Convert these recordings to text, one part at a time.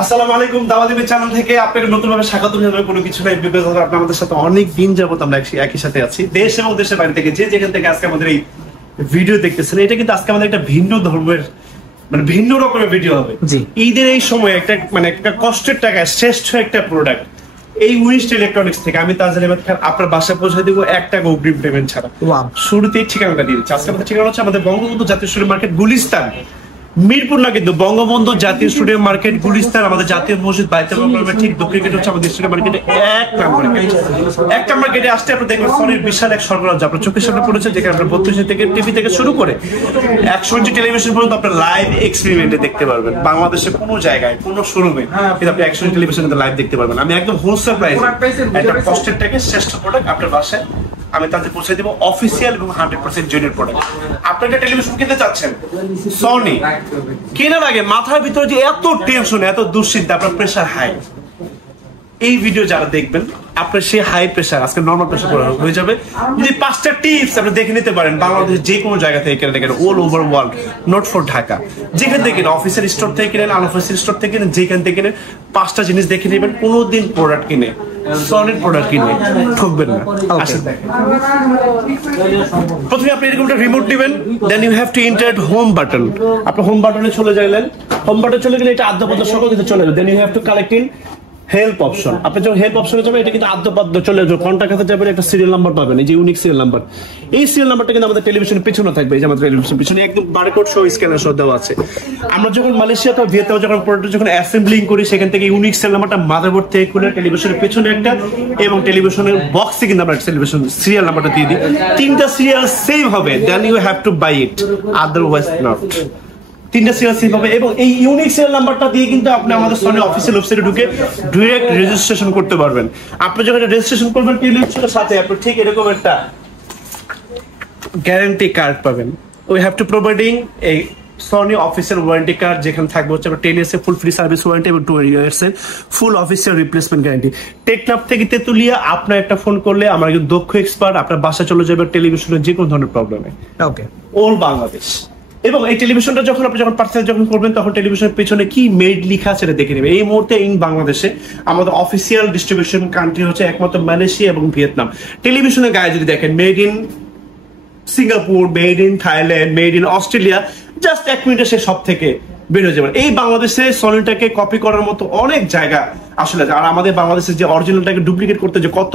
আসসালামু আলাইকুম, দাওয়াতিবের চ্যানেল থেকে আপনাকে নতুনভাবে স্বাগত জানাই। কোনো কিছু নাই, আপনাদের সাথে অনেক দিন যাবত আমরা একই সাথে আছি, দেশ এবং দেশের বাইরে থেকে যে যেখান থেকে আজকে আমাদের এই ভিডিও দেখতেছেন। এটা কিন্তু আজকে আমাদের একটা ভিন্ন ধর্মের মানে ভিন্ন রকমের ভিডিও হবে। ঈদের এই সময় একটা কষ্টের টাকায় শ্রেষ্ঠ একটা প্রোডাক্ট এই উইস্ট ইলেকট্রনিক্স থেকে আমি তাজেল আহমেদ খান আপনার বাসায় পৌঁছে দিব 1 টাকা অগ্রিম পেমেন্ট ছাড়া। শুরুতেই ঠিকানাটা দিয়ে দিচ্ছি। আজকে আমাদের ঠিকানা হচ্ছে আমাদের বঙ্গবন্ধু জাতীয় স্টেডিয়াম মার্কেট, গুলিস্তান, মিরপুর না কিন্তু বঙ্গবন্ধু জাতীয় স্টেডিয়াম মার্কেট, গুলিস্তান, আমাদের জাতীয় মসজিদ বাইতুল মোকাররমের ঠিক দক্ষিণ গেট হচ্ছে আমাদের স্টেডিয়াম মার্কেটে 1 নম্বর গেট। 1 নম্বর গেটে আসতে আপনি দেখবেন সনির বিশাল এক সরবরাহ আপনার চোখের সামনে পড়েছে, যেখানে আপনার 32 থেকে টিভি থেকে শুরু করে 100 ইঞ্চি টেলিভিশন পর্যন্ত আপনার লাইভ এক্সপেরিমেন্টে দেখতে পারবেন। বাংলাদেশের কোনো জায়গায় কোনো শোরুমে কিন্তু আপনি 100 ইঞ্চি টেলিভিশনে লাইভ দেখতে পারবেন। আমি একদম হোলসেল প্রাইসে একটা কষ্টের টাকা শ্রেষ্ঠ প্রোডাক্ট আপনার বাসায় আমি তাদের পৌঁছে দিব, অফিসিয়াল এবং 100% জেনুইন প্রোডাক্ট। আপনি একটা টেলিভিশন কিনতে চাচ্ছেন সনি, কেনার আগে মাথার ভিতরে যে এত টেনশন, এত দুশ্চিন্তা, আপনার প্রেসার হাই, এই ভিডিও যারা দেখবেন আপনার সেই হাই প্রেসার আজকে নর্মাল প্রেসার হয়ে যাবে যদি 5টা টিপস আপনি দেখে নিতে পারেন। বাংলাদেশের যে কোনো জায়গা থেকে কেনেন, all over world, not for Dhaka, যেখান থেকে কিনেন, অফিসের স্টোর থেকে কিনেন, আনঅফিসিয়াল স্টোর থেকে কিনেন, যেখান থেকে কিনেন, 5টা জিনিস দেখে নেবেন। কোনোদিন প্রোডাক্ট কিনে সলিড প্রোডাক্ট কিনে ঠকবেন না। প্রথমে আপনি এরকম একটা রিমোট নেবেন, then you have to enter home button. আপনি হোম বাটনে চলে গেলেন, হোম বাটনে চলে গেলে এটা আদ্যপদ্য সকল কিছু চলে যাবে। Then you have to collect in help option. আপনি যখন হেল্প অপশনে যাবেন এটা কিন্তু আদ্যপদ্য চলে যাবে, কন্টাক্ট হাতে যাবেন, একটা সিরিয়াল নাম্বার পাবেন, এই যে ইউনিক সিরিয়াল নাম্বার। এই সিরিয়াল নাম্বারটা কিন্তু আমাদের টেলিভিশনের পিছনে থাকবে, এই যে আমাদের টেলিভিশনের পিছনে একদম বারকোড সহ স্ক্যানার সহ দেওয়া আছে। আমরা যখন মালয়েশিয়া অথবা ভিয়েতনামে যখন প্রোডাক্ট যখন অ্যাসেম্বলিং করি, সেখান থেকে ইউনিক সিরিয়াল নাম্বারটা মাদারবোর্ড থেকে খুলে টেলিভিশনের পেছনে একটা এবং টেলিভিশনের বক্সে কিন্তু আমরা টেলিভিশন সিরিয়াল নাম্বারটা দিয়ে দিই। 3টা সিরিয়াল সেম হবে, then you have to buy it, otherwise not. 3টা সিরিয়াল সেভ হবে এবং এই ইউনিক সিরিয়াল নাম্বারটা দিয়ে কিন্তু আপনি আমাদের সনি অফিসিয়াল ওয়েবসাইটে ঢুকে ডাইরেক্ট রেজিস্ট্রেশন করতে পারবেন। আপনি যখন রেজিস্ট্রেশন করবেন টেলিভিশনের সাথে আপনি ঠিক এরকম একটা গ্যারান্টি কার্ড পাবেন। উই হ্যাভ টু প্রোভাইডিং এই সনি অফিসিয়াল ওয়ারেন্টি কার্ড, যেখানে থাকবে হচ্ছে 10 ইয়ার্স এর ফুল ফ্রি সার্ভিস ওয়ারেন্টি এবং 2 ইয়ার্স এর ফুল অফিসিয়াল রিপ্লেসমেন্ট গ্যারান্টি। টেকনাফ থেকে তেতুলিয়া আপনার একটা ফোন করলে আমরা কিন্তু দক্ষ এক্সপার্ট আপনার বাসা চলে যাবে টেলিভিশনের যে কোনো ধরনের প্রবলেমে। ওকে, অল বাংলাদেশ। এবং এই টেলিভিশনটা যখন আপনি পার্সেল করবেন তখন টেলিভিশনের পেছনে কি মেড লেখা আছে এটা দেখে নেবেন। এই মুহূর্তে ইন বাংলাদেশে আমাদের অফিসিয়াল ডিস্ট্রিবিউশন কান্ট্রি হচ্ছে একমাত্র মালয়েশিয়া এবং ভিয়েতনাম। টেলিভিশনের গায়ে যদি দেখেন made in Singapore, made in Thailand, made in Australia, just 1 মিনিটে সে সব থেকে বের হয়ে যাবেন। এই বাংলাদেশে সনিটাকে কপি করার মতো অনেক জায়গা আসলে, আর আমাদের বাংলাদেশের যে অরিজিনালটাকে ডুপ্লিকেট করতে যে কত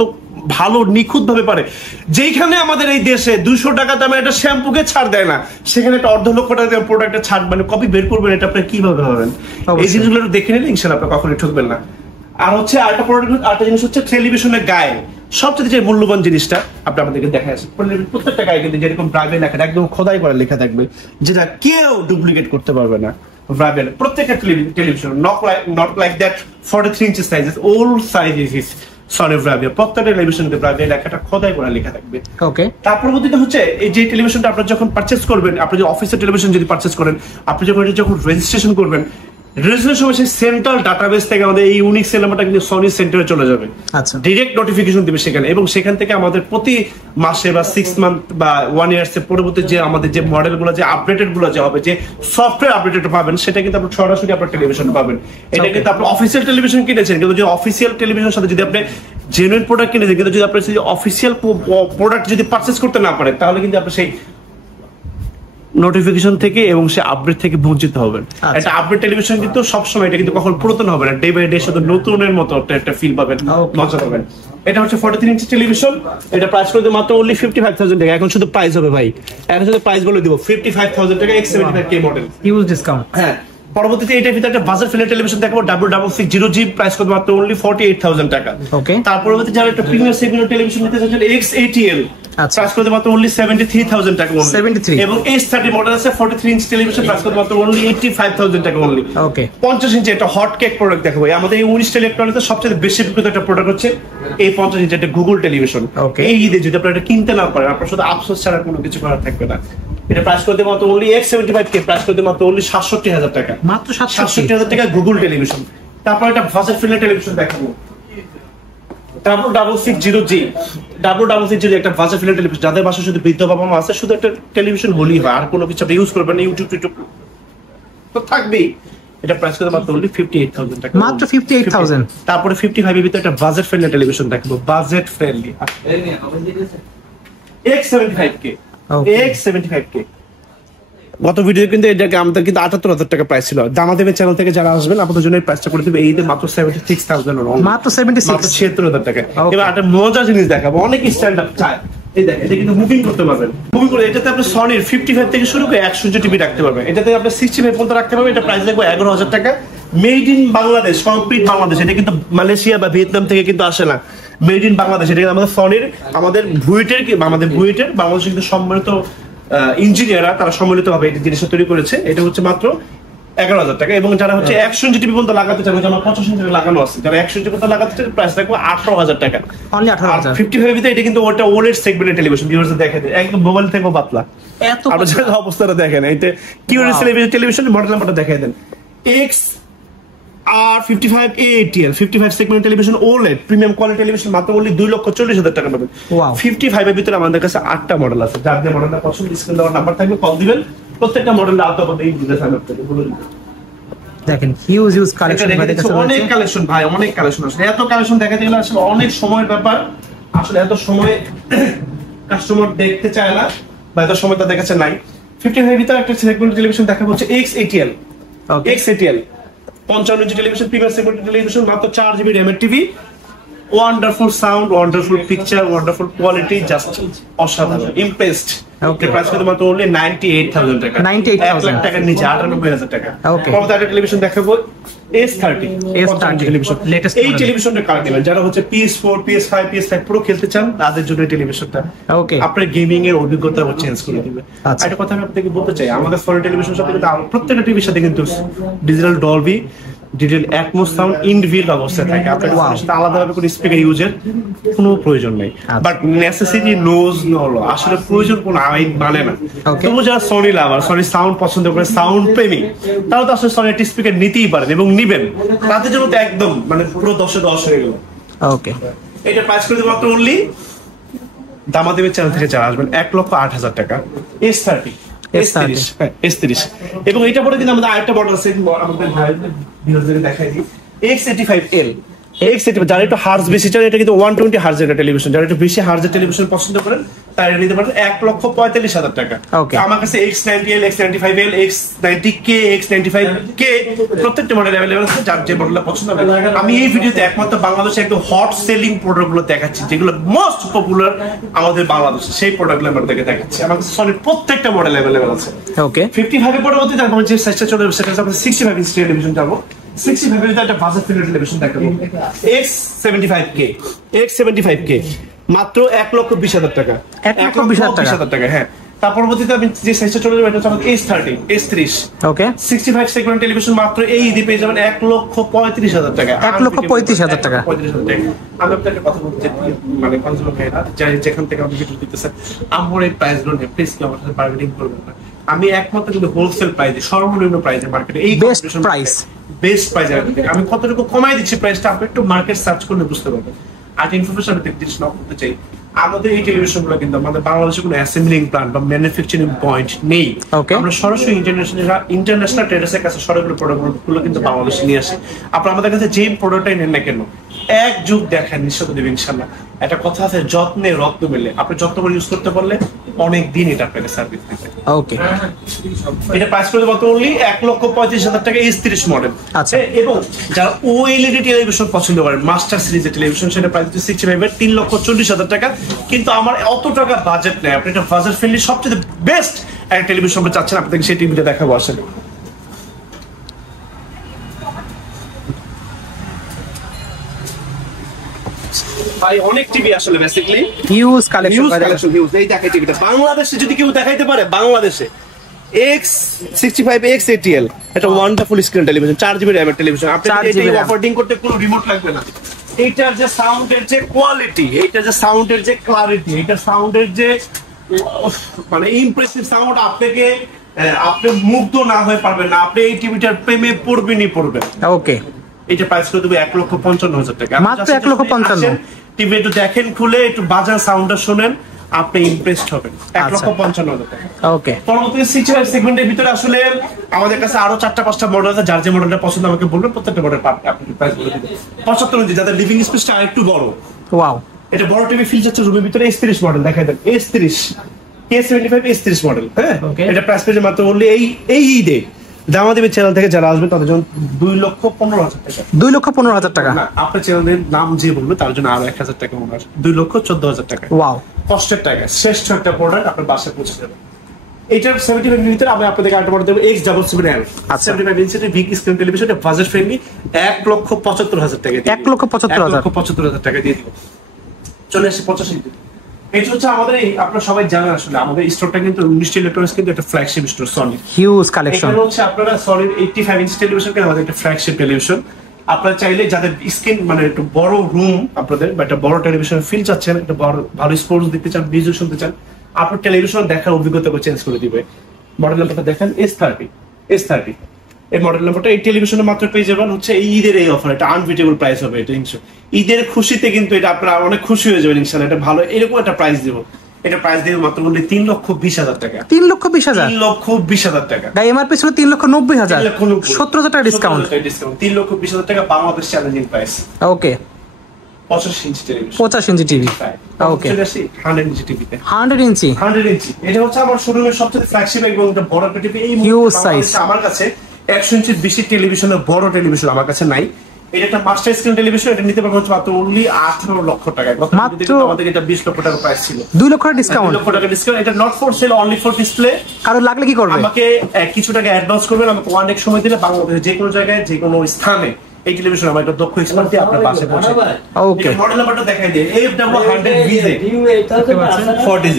ভালো নিখুঁত ভাবে পারে, যেখানে আমাদের এই দেশে 200 টাকা দামে একটা শ্যাম্পুকে ছাড় দেয় না, সেখানে একটা 1.5 লক্ষ টাকা দামে প্রোডাক্টে ছাড় মানে কপি বের করবেন, এটা আপনি কিভাবে হবেন? এই জিনিসগুলো দেখে নিলে ইনশাআল্লাহ আপনি কখনোই ঠকবেন না। আর হচ্ছে আরেকটা প্রোডাক্ট, আরেকটা জিনিস হচ্ছে টেলিভিশনের গায়ে সবচেয়ে যে মূল্যবান জিনিসটা আপনি আমাদেরকে দেখা যাচ্ছে, প্রত্যেকটা গায়ে কিন্তু যেরকম ব্রাভেল লেখা একদম খোদাই করা লেখা থাকবে, যেটা কেউ ডুপ্লিকেট করতে পারবে না। ব্রাভেল প্রত্যেকটা television not like that 43 inch sizes, all sizes is Sony Bravia. প্রত্যেকটা টেলিভিশনতে ব্রাভেল লেখাটা খোদাই করা লেখা থাকবে। ওকে, তার পরবর্তীতে হচ্ছে এই যে টেলিভিশনটা আপনারা যখন পারচেজ করবেন, আপনি যে অফিসের টেলিভিশন যদি পারচেজ করেন, আপনি যখন রেজিস্ট্রেশন করবেন, রেজিস্ট্রেশন সময় সেই সেন্ট্রাল ডাটাবেস থেকে আমাদের এই ইউনিক সিরিয়াল নাম্বারটা কিন্তু সনি সেন্টারে চলে যাবে। আচ্ছা, ডাইরেক্ট নোটিফিকেশন দিবে সেখানে, এবং সেখান থেকে আমাদের প্রতি মাসে বা 6 মান্থ বা 1 ইয়ার্স এর পরবর্তী যে আমাদের যে মডেলগুলো, যে আপডেটেড গুলো যে হবে, যে সফটওয়্যার আপডেটেড পাবেন, সেটা কিন্তু আপনি সরাসরি আপনার টেলিভিশন পাবেন। এটা কিন্তু আপনি অফিসিয়াল টেলিভিশন কিনেছেন, কিন্তু যে অফিসিয়াল টেলিভিশনের সাথে যদি আপনি জেনুইন প্রোডাক্ট কিনেছেন, কিন্তু যদি আপনি অফিসিয়াল প্রোডাক্ট যদি পারচেজ করতে না পারেন, তাহলে কিন্তু আপনি সেই নোটিফিকেশন থেকে এবং সে আপডেট থেকে বঞ্চিত হবেন। একটা আপডেট টেলিভিশন কিন্তু সবসময় এটা কিন্তু কখন পুরাতন হবে না, ডে বাই ডে শুধু নতুনের মতো একটা ফিল পাবেন, মজা পাবেন। এটা হচ্ছে 43 ইঞ্চি টেলিভিশন, এটা প্রাইস করে মাত্র অনলি 55,000 টাকা। এখন শুধু প্রাইস হবে ভাই, এখন শুধু প্রাইস বলে দিব 55,000 টাকা, X75K মডেল, হিউজ ডিসকাউন্ট। হ্যাঁ, পরবর্তীতে এটার ভিতরে একটা বাজার ফিল্টার টেলিভিশন দেখাবো 6660G, প্রাইস করবে মাত্র অনলি 48,000 টাকা। ওকে, তার পরবর্তীতে যারা একটা প্রিমিয়ার সেগমেন্টের টেলিভিশন নিতে চাচ্ছেন X80L, প্রাইস করতে মাত্র অনলি 73,000 টাকা অনলি। 73 এবং S30 মডেল আছে 43 ইঞ্চি টেলিভিশন, প্রাইস করতে মাত্র অনলি 85,000 টাকা অনলি। ওকে, 50 ইঞ্চি একটা হট কেক প্রোডাক্ট দেখাবো। আমাদের এই উইস্ট ইলেকট্রনিক্সের সবচেয়ে বেশি বিক্রিত একটা প্রোডাক্ট হচ্ছে এই 50 ইঞ্চি একটা গুগল টেলিভিশন। এই ঈদে যদি আপনারা এটা কিনতে না পারেন, আপনার শুধু আফসোস ছাড়া কোনো কিছু করার থাকবে না। এটা প্রাইস করতে মাত্র অনলি X75K, প্রাইস করতে মাত্র অনলি 67,000 টাকা, মাত্র 67,000 টাকা গুগল টেলিভিশন। তারপর একটা বাজার ফিল্টার টেলিভিশন দেখাবো 6660G, একটা বাজার ফিল্টার টেলিভিশন। যাদের বাসায় শুধু বৃদ্ধ বাবা মা আছে, শুধু একটা টেলিভিশন হলেই হয়, আর কোনো কিছু আপনি ইউজ করবেন না, ইউটিউব তো থাকবেই। এটা প্রাইস করে মাত্র only 58,000 টাকা, মাত্র 58,000। তারপরে 55 এর ভিতরে একটা বাজেট ফ্রেন্ডলি টেলিভিশন দেখাবো, বাজেট ফ্রেন্ডলি X75K। X75K গত ভিডিও কিন্তু এটাকে আমাদের কিন্তু 78,000 টাকা প্রাইস ছিল। দামাদেবের চ্যানেল থেকে যারা আসবেন আপনাদের জন্য প্রাইসটা করে দেবে এইতে মাত্র 76,000, মাত্র 76, 76,000 টাকা। এবার একটা মজার জিনিস দেখাবো, অনেক স্ট্যান্ড আপ চায়, এই দেখেন এটা কিন্তু মুভিং করতে পারবেন, মুভিং করে এটাতে আপনি সনির 55 থেকে শুরু করে 100 টিভি রাখতে পারবেন, এটাতে আপনি 65 পর্যন্ত রাখতে পারবেন। এটা প্রাইস দেখবো 11,000 টাকা, made in Bangladesh, complete Bangladesh. এটা কিন্তু মালয়েশিয়া বা ভিয়েতনাম থেকে কিন্তু আসে না, মেড ইন বাংলাদেশ। এটা আমাদের সনির, আমাদের বুয়েটের বাংলাদেশে কিন্তু সম্মানিত ইঞ্জিনিয়াররা তারা সম্মিলিত ভাবে এই জিনিসটা তৈরি করেছে। এটা হচ্ছে মাত্র 11,000 টাকা। এবং যারা হচ্ছে 100 টিভি পর্যন্ত লাগাতে চান, যেমন 55 ইঞ্চি লাগানো আছে, যারা 100 টিভি পর্যন্ত লাগাতে চান প্রাইস রাখবো 18,000 টাকা, অনলি 18,000। 55 ভিতরে এটা কিন্তু ওটা ওলেড সেগমেন্টের টেলিভিশন, ভিউয়ার্স দেখেন একদম মোবাইল থেকেও পাতলা। এত আপনারা অবস্থাটা দেখেন, এটা কিউআর টেলিভিশন মডেল নাম্বারটা দেখাই দেন, XR55ATL 55 segment television OLED premium quality television মাত্র only 2,40,000 টাকা পাবেন। 55 এর ভিতরে আমাদের কাছে 8টা মডেল আছে, যার যে মডেলটা পছন্দ স্ক্রিন দেওয়ার নাম্বার থাকবে, কল দিবেন। প্রত্যেকটা মডেলের আলাদা এই ডিজাইন আপনাকে বলে দিবেন। দেখেন হিউজ কালেকশন, অনেক কালেকশন ভাই, অনেক কালেকশন আছে। এত কালেকশন দেখাতে গেলে আসলে অনেক সময়ের ব্যাপার, আসলে এত সময় কাস্টমার দেখতে চায় না বা এত সময় তাদের কাছে নাই। 55 এর ভিতরে একটা সেগমেন্ট টেলিভিশন দেখা হচ্ছে XATL। XATL 55 inch television, premium segment television, মাত্র 4 জিবি র‍্যামের TV, wonderful sound, wonderful picture, wonderful quality, just অসাধারণ, ইমপ্রেসড। ওকে, প্রাইস কত মাত্র only 98,000 টাকা, 1 লাখ টাকার নিচে 98,000 টাকা। ওকে, কত টেলিভিশন দেখাবো S30 টেলিভিশন, লেটেস্ট এই টেলিভিশনটা কার দিবেন যারা হচ্ছে PS4 PS5 PS5 Pro খেলতে চান, তাদের জন্য টেলিভিশনটা ওকে আপনার গেমিং এর অভিজ্ঞতা চেঞ্জ করে দিবে। একটা কথা আমি আপনাকে বলতে চাই, আমাদের ফোন টেলিভিশন সাথে কিন্তু প্রত্যেকটা টিভির সাথে কিন্তু digital Dolby, digital atoms sound inbuilt অবস্থায় থাকে। আপনার সাথে আলাদাভাবে কোনো স্পিকার ইউজের কোনো প্রয়োজন নেই, বাট নেসেসিটি নোজ হলো আসলে প্রয়োজন কোনো আইন মানে না। তবু যারা সনি লাভার, সনি সাউন্ড পছন্দ করে, সাউন্ড প্রেমী, তারা তো আসলে সনি একটি স্পিকার নিতেই পারেন এবং নিবেন, তাদের জন্য তো একদম মানে পুরো 10-এ 10 হয়ে গেল। ওকে, এটা প্রাইস করে দেবো মাত্র only দামাদেবের চ্যানেল থেকে যারা আসবেন 1,08,000 টাকা, S30 S30। এবং এটা পরে কিন্তু আমাদের আরেকটা মডেল আছে, আমাদের ভাইদের দেখাই দিই, X85L। X85 যারা একটু হার্জ বেশি চান, এটা কিন্তু 120 হার্জের টেলিভিশন, যারা একটু বেশি হার্জের টেলিভিশন পছন্দ করেন তারা নিতে পারেন 1,45,000 টাকা। আমার কাছে X90L, X95L, X90K, X95K প্রত্যেকটা মডেল अवेलेबल আছে, যার যে মডেলটা পছন্দ হবে। আমি এই ভিডিওতে একমাত্র বাংলাদেশে একদম হট সেলিং প্রোডাক্টগুলো দেখাচ্ছি, যেগুলো মোস্ট পপুলার আমাদের বাংলাদেশে, সেই প্রোডাক্টগুলো আমরা দেখাচ্ছি। আমার কাছে সনির প্রত্যেকটা মডেল अवेलेबल আছে। ওকে, 55 এর পরবর্তীতে আমরা যে সাইজটা চলে যাবে সেটা হচ্ছে আমরা 65 ইঞ্চি টেলিভিশন যাবো। 65 এর একটা বাজেট ফ্রেন্ডলি টেলিভিশন দেখাবো, X75K। X75K মাত্র 1,20,000 টাকা, 1,20,000 টাকা। হ্যাঁ, তার পরবর্তীতে আমি যে সাইজটা চলে যাবে এটা হচ্ছে S30 S30। ওকে, 65 সেগমেন্ট টেলিভিশন মাত্র এই ঈদে পেয়ে যাবেন 1,35,000 টাকা, 1,35,000 টাকা। আমি আপনাকে কথা বলতে চাই, মানে কনজিউমার ভাইরা যাই যেখান থেকে আপনি ভিডিও দিতেছেন, আমার এই প্রাইস গুলো নিয়ে প্লিজ কি আমার সাথে বার্গেনিং করবেন না। আমি একমাত্র কিন্তু হোলসেল প্রাইসে, সর্বনিম্ন প্রাইসে মার্কেটে এই বেস্ট প্রাইস আমি কতটুকু কমাই দিচ্ছি প্রাইসটা, আপনি একটু মার্কেট সার্চ করলে বুঝতে পারবেন। আর ইনফরমেশন আমি জিনিস না করতে চাই, আমাদের এই টেলিভিশন গুলো কিন্তু আমাদের বাংলাদেশে কোনো অ্যাসেম্বলিং প্ল্যান্ট বা ম্যানুফ্যাকচারিং পয়েন্ট নেই। আমরা সরাসরি ইন্টারন্যাশনাল ট্রেডার্সের কাছে সরাসরি প্রোডাক্ট গুলো কিন্তু বাংলাদেশে নিয়ে আসি। আপনার আমাদের কাছে যে প্রোডাক্টটাই নেন না কেন, এক যুগ দেখেন নিশ্চয় দেবেন ইনশাল্লাহ। একটা কথা আছে, যত্নে রত্ন মেলে, আপনি যত্ন করে ইউজ করতে পারলে অনেক দিন এটা আপনাকে সার্ভিস দিতে। ওকে, এটা প্রাইস করে মাত্র only 1,35,000 টাকা, S30 মডেল। আচ্ছা, এবং যারা OLED টেলিভিশন পছন্দ করেন, মাস্টার সিরিজের টেলিভিশন, সেটা প্রাইস হচ্ছে 65 এর 3,40,000 টাকা। কিন্তু আমার অত টাকা বাজেট নেই, আপনি এটা বাজেট ফ্রেন্ডলি সবচেয়ে বেস্ট একটা টেলিভিশন চাচ্ছেন, আপনাকে সেই টিভিটা দেখাবো। আসলে ভাই অনেক টিভি আসলে বেসিক্যালি হিউজ কালেকশন, এই দেখেন টিভিটা বাংলাদেশে যদি কেউ দেখাইতে পারে, বাংলাদেশে X65 XATL, এটা ওয়ান্ডারফুল স্ক্রিন টেলিভিশন, 4 জিবি র‍্যামের টেলিভিশন। আপনি এটা অপারেটিং করতে কোনো রিমোট লাগবে না। এইটার যে সাউন্ডের যে কোয়ালিটি, এইটার যে সাউন্ডের যে ক্লারিটি, এইটার সাউন্ডের যে মানে ইমপ্রেসিভ সাউন্ড, আপনাকে আপনি মুগ্ধ না হয়ে পারবেন না, আপনি এই টিভিটার প্রেমে পড়বেনই পড়বেন। ওকে, এটা প্রাইস করে দেবো 1,55,000 টাকা, মাত্র 1,55,000। টিভি একটু দেখেন খুলে, একটু বাজার সাউন্ডটা শুনেন, আপনি ইমপ্রেসড হবেন। 1,55,000 টাকা। ওকে, পরবর্তী সিক্স সেগমেন্টের ভিতরে আসলে আমাদের কাছে আরো 4-5টা মডেল আছে, যার যে মডেলটা পছন্দ আমাকে বলবেন, প্রত্যেকটা মডেল আপনি প্রাইস বলে দিবেন। 75 ইঞ্চি যাদের লিভিং স্পেসটা আরেকটু বড়, ওয়াও, এটা বড় টিভি ফিল যাচ্ছে রুমের ভিতরে। S30 মডেল দেখাই দেন, S30 K75 S30 মডেল। হ্যাঁ, এটা প্রাইস পেয়ে মাত্র বললে এই ঈদে দামাদেবী চ্যানেল থেকে যারা আসবে তাদের জন্য 2,15,000 টাকা। 2,15,000 টাকা। না, আপনার চ্যানেলের নাম যে বলবে তার জন্য আরো 1,000 টাকা মনে হয়, 2,14,000 টাকা। ওয়াও, কষ্টের টাকা, শ্রেষ্ঠ একটা প্রোডাক্ট আপনার বাসায় পৌঁছে যাবে। এইটার 75 ইঞ্চির ভিতরে আমি আপনাদের আরেকটা মডেল দেবো, X77L। 75 ইঞ্চির বিগ স্ক্রিন টেলিভিশন, এটা বাজেট ফ্রেন্ডলি, 1,75,000 টাকা। 1,75,000 টাকা দিয়ে দিব। চলে আসে 85 ইঞ্চি। এটা হচ্ছে আমাদের আপনারা সবাই জানেন আসলে আমাদের স্টোরটা কিন্তু 19 ইলেকট্রনিক্স কিন্তু একটা flagship store Sony. Huge collection. এটা হচ্ছে আপনারা সনির 85 ইঞ্চি টেলিভিশন কিন্তু আমাদের একটা ফ্ল্যাগশিপ টেলিভিশন। আপনারা চাইলে যাদের স্ক্রিন মানে একটু বড় রুম আপনাদের বা একটা বড় টেলিভিশন ফিল চাচ্ছেন, একটা বড় ভালো স্পোর্টস দেখতে চান, ভিডিও শুনতে চান, আপনার টেলিভিশন দেখার অভিজ্ঞতাকে চেঞ্জ করে দিবে। মডেল নাম্বারটা দেখেন, S30 এই মডেল নাম্বারটা। এই টেলিভিশনে মাত্র পেয়ে যাবেন হচ্ছে এই ঈদের এই অফার, এটা আনবিটেবল প্রাইস হবে। এটা ঈদের খুশিতে কিন্তু এটা আপনারা অনেক খুশি হয়ে যাবেন ইনশাআল্লাহ। এটা ভালো এরকম একটা প্রাইস দেবো। এটা প্রাইস দেবো মাত্র বললে 3,20,000 টাকা। 3,20,000? 3,20,000 টাকা। গাই এমআরপি ছিল 3,90,000, 17,000 টাকা ডিসকাউন্ট। 3,20,000 টাকা Bangladesh challenging price. Okay, 85 inch television. 85 inch TV. Okay, 100 inch টিভিতে। 100 ইঞ্চি। এটা হচ্ছে আমার শোরুমের সবচেয়ে ফ্ল্যাগশিপ এবং একটা বড় একটা টিভি। এই হিউজ সাইজ। আমার কাছে 100 ইঞ্চির বেশি টেলিভিশনের বড় টেলিভিশন আমার কাছে নাই। এটা একটা মাস্টার স্ক্রিন টেলিভিশন, এটা নিতে পারবেন হচ্ছে মাত্র অনলি 18 লক্ষ টাকায়। মাত্র আমাদের এটা 20 লক্ষ টাকা প্রাইস ছিল। 2 লক্ষ টাকা ডিসকাউন্ট। 2 লক্ষ টাকা ডিসকাউন্ট। এটা not for sale, only for display. কারো লাগলে কি করবে? আমাকে কিছু টাকা অ্যাডভান্স করবেন, আমাকে 1 উইক সময় দিলে বাংলাদেশের যে কোনো জায়গায় যে কোনো স্থানে এই টেলিভিশন আমার একটা দক্ষ এক্সপার্ট দিয়ে আপনার বাসায় পৌঁছে দেবে। ওকে, মডেল নাম্বারটা দেখাই দিই, AFW100VZ 40Z।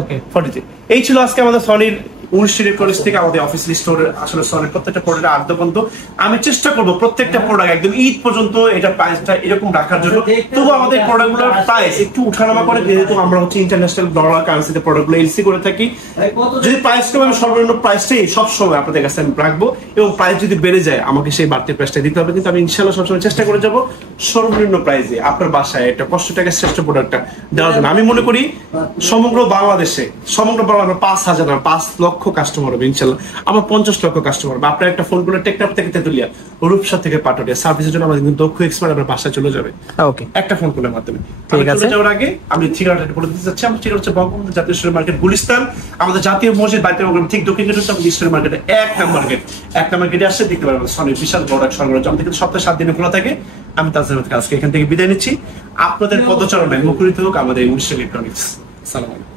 ওকে, 40Z। এই ছিল আজকে আমাদের সনির 19 ইলেকট্রনিক্স থেকে আমাদের অফিসিয়াল স্টোরে আসলে সনির প্রত্যেকটা প্রোডাক্ট আদ্য পর্যন্ত আমি চেষ্টা করবো প্রত্যেকটা প্রোডাক্ট একদম ঈদ পর্যন্ত এটা প্রাইসটা এরকম রাখার জন্য। তবু আমাদের প্রোডাক্টগুলোর প্রাইস একটু উঠানামা করে, যেহেতু আমরা হচ্ছে ইন্টারন্যাশনাল ডলার কারেন্সিতে প্রোডাক্টগুলো এলসি করে থাকি। যদি প্রাইস কমে আমি সর্বনিম্ন প্রাইসটাই সবসময় আপনাদের কাছে আমি রাখবো, এবং প্রাইস যদি বেড়ে যায় আমাকে সেই বাড়তি প্রাইসটা দিতে হবে। কিন্তু আমি ইনশাল্লাহ সবসময় চেষ্টা করে যাবো সর্বনিম্ন প্রাইসে আপনার বাসায় একটা কষ্ট টাকা শ্রেষ্ঠ প্রোডাক্টটা দেওয়ার জন্য। আমি মনে করি সমগ্র বাংলাদেশে 5,000 না 5 লক্ষ কাস্টমার হবে ইনশাল্লাহ, আমার 50 লক্ষ কাস্টমার হবে। আপনার একটা ফোন করে টেকনাফ থেকে তেতুলিয়া, রূপসা থেকে পাটুরিয়া সার্ভিসের জন্য আমাদের কিন্তু দক্ষ এক্সপার্ট আপনার বাসায় চলে যাবে। ওকে, একটা ফোন কলের মাধ্যমে। ঠিক আছে, যাওয়ার আগে আমি ঠিকানাটা বলে দিতে চাচ্ছি। আমার ঠিকানা হচ্ছে বঙ্গবন্ধু জাতীয় স্টোর মার্কেট, গুলিস্তান। আমাদের জাতীয় মসজিদ বাড়িতে ঠিক দক্ষিণ গেট হচ্ছে আমাদের স্টোর মার্কেটে 1 নম্বর গেট। 1 নম্বর গেটে আসলে দেখতে পারবেন সনির বিশাল বড় এক সরবরাহ। আমাদের কিন্তু সপ্তাহে 7 দিনে খোলা থাকে। আমি তাজের আজকে এখান থেকে বিদায় নিচ্ছি। আপনাদের পদচারণায় মুখরিত হোক আমাদের 19 ইলেকট্রনিক্স। আসসালামু আলাইকুম।